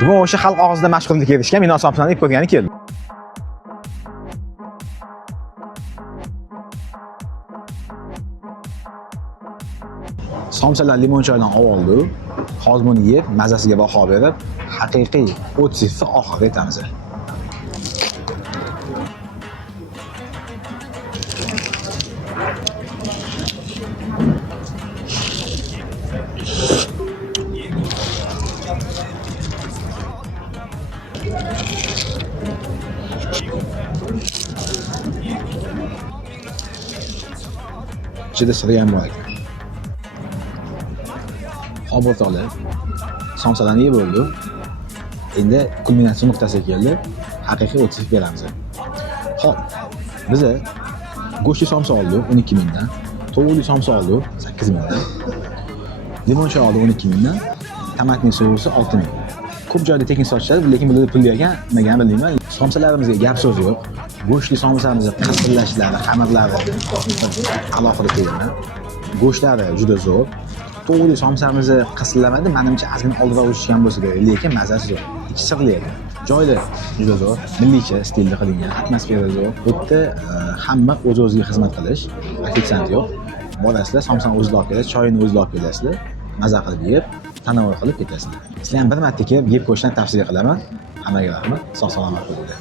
Bugun o'sha xalq og'zida mashhurlik erishgan Mino somsani yeb ko'rgani keldim. Somsalar limon choydan oldi. Hozir buni yeb, mazasiga baho berib, haqiqiy o'tsifni oxiriga aytamiz. Ichida siri ham bor ekan. Hop o'rtoqlar, somsalarni yeb bo'ldi. Endi kulminatsiya nuqtasiga keldi. Haqiqiy o'tsif beramiz. Hop, biz go'shtli somsa oldik 12 mingdan, tovuqli somsa oldik 8 mingdan, limon choy oldik 12 mingdan, tomatning sousi 6 ming. Ko'p joyda tekin sotishadi, lekin bularda pul ekan, nimaga bilmayman. Somsalarimizga gap so'z yo'q. Go'shtli somsamizni qasirlashlari, xamirlari alohida tegadi. Go'shtlari juda zo'r. To'g'ri somsamizni qasirlamadi, menimcha ozgina oldiroq o'chishgan bo'lsa kerak, lekin mazasi zo'r. Ichi sirli edi. Joyda juda zo'r, millicha stilda qilingan, atmosfera zo'r. Bu yerda hamma o'z-o'ziga xizmat qilish, ofitsiant yo'q. Borasizlar, somsani o'zingizlar olib kelasiz, choyini o'zingizlar olib kelasizlar, maza qilib yeb, tanovul qilib ketasizlar. Sizlar ham bir marta kelib yeb ko'rishni tavsiya qilaman. Hammaga rahmat, sog' salomat bo'linglar.